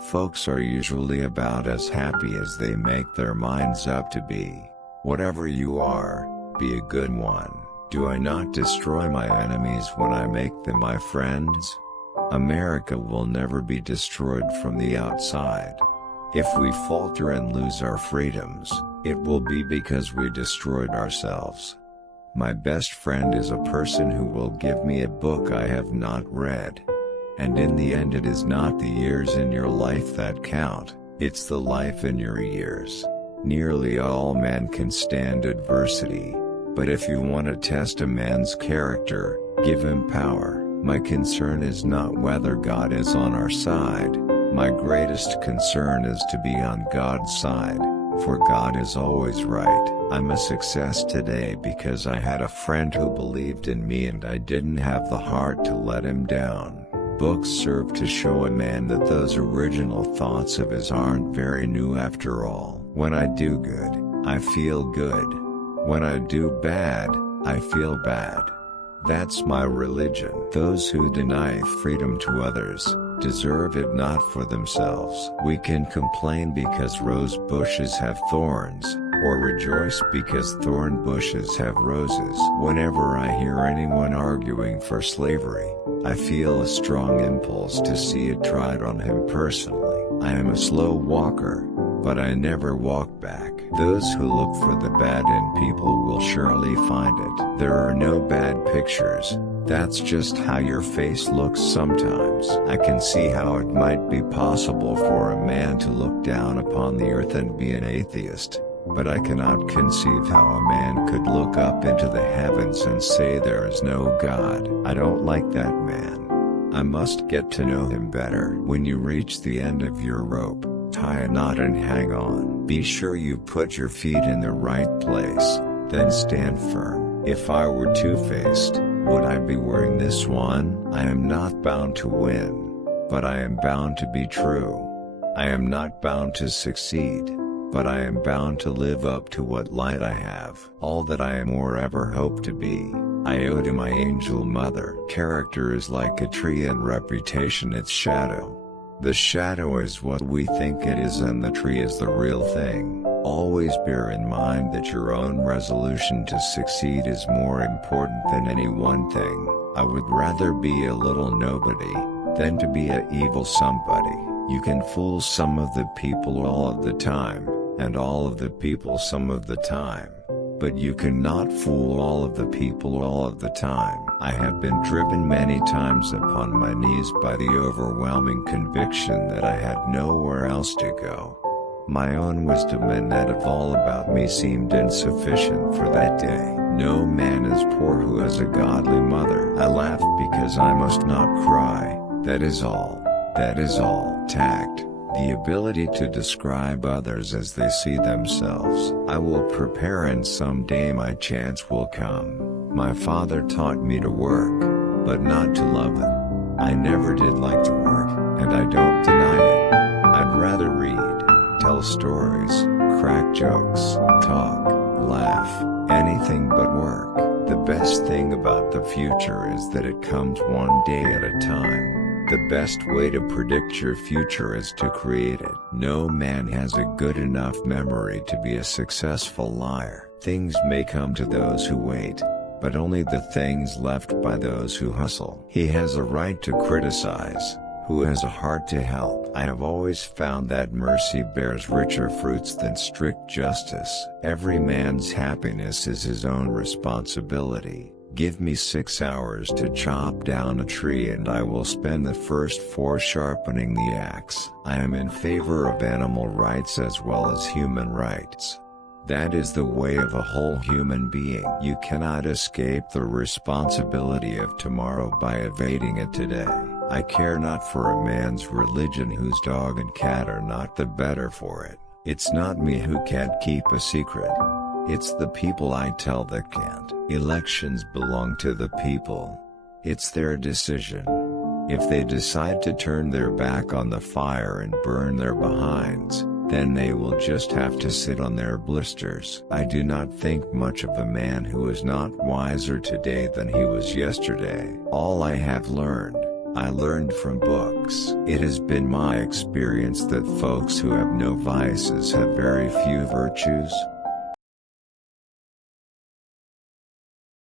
Folks are usually about as happy as they make their minds up to be. Whatever you are, be a good one. Do I not destroy my enemies when I make them my friends? America will never be destroyed from the outside. If we falter and lose our freedoms, it will be because we destroyed ourselves. My best friend is a person who will give me a book I have not read. And in the end, it is not the years in your life that count, it's the life in your years. Nearly all men can stand adversity, but if you want to test a man's character, give him power. My concern is not whether God is on our side. My greatest concern is to be on God's side, for God is always right. I'm a success today because I had a friend who believed in me and I didn't have the heart to let him down. Books serve to show a man that those original thoughts of his aren't very new after all. When I do good, I feel good. When I do bad, I feel bad. That's my religion. Those who deny freedom to others, deserve it not for themselves. We can complain because rose bushes have thorns, or rejoice because thorn bushes have roses. Whenever I hear anyone arguing for slavery, I feel a strong impulse to see it tried on him personally. I am a slow walker, but I never walk back. Those who look for the bad in people will surely find it. There are no bad pictures. That's just how your face looks sometimes. I can see how it might be possible for a man to look down upon the earth and be an atheist, but I cannot conceive how a man could look up into the heavens and say there is no God. I don't like that man. I must get to know him better. When you reach the end of your rope, tie a knot and hang on. Be sure you put your feet in the right place, then stand firm. If I were two-faced, would I be wearing this one? I am not bound to win, but I am bound to be true. I am not bound to succeed, but I am bound to live up to what light I have. All that I am or ever hope to be, I owe to my angel mother. Character is like a tree and reputation its shadow. The shadow is what we think it is and the tree is the real thing. Always bear in mind that your own resolution to succeed is more important than any one thing. I would rather be a little nobody, than to be a evil somebody. You can fool some of the people all of the time, and all of the people some of the time. But you cannot fool all of the people all of the time. I have been driven many times upon my knees by the overwhelming conviction that I had nowhere else to go. My own wisdom and that of all about me seemed insufficient for that day. No man is poor who has a godly mother. I laugh because I must not cry, that is all. That is all. Tact. The ability to describe others as they see themselves. I will prepare and someday my chance will come. My father taught me to work, but not to love it. I never did like to work, and I don't deny it. I'd rather read, tell stories, crack jokes, talk, laugh, anything but work. The best thing about the future is that it comes one day at a time. The best way to predict your future is to create it. No man has a good enough memory to be a successful liar. Things may come to those who wait, but only the things left by those who hustle. He has a right to criticize, who has a heart to help. I have always found that mercy bears richer fruits than strict justice. Every man's happiness is his own responsibility. Give me 6 hours to chop down a tree and I will spend the first 4 sharpening the axe. I am in favor of animal rights as well as human rights. That is the way of a whole human being. You cannot escape the responsibility of tomorrow by evading it today. I care not for a man's religion whose dog and cat are not the better for it. It's not me who can't keep a secret. It's the people I tell that can't. Elections belong to the people. It's their decision. If they decide to turn their back on the fire and burn their behinds, then they will just have to sit on their blisters. I do not think much of a man who is not wiser today than he was yesterday. All I have learned, I learned from books. It has been my experience that folks who have no vices have very few virtues.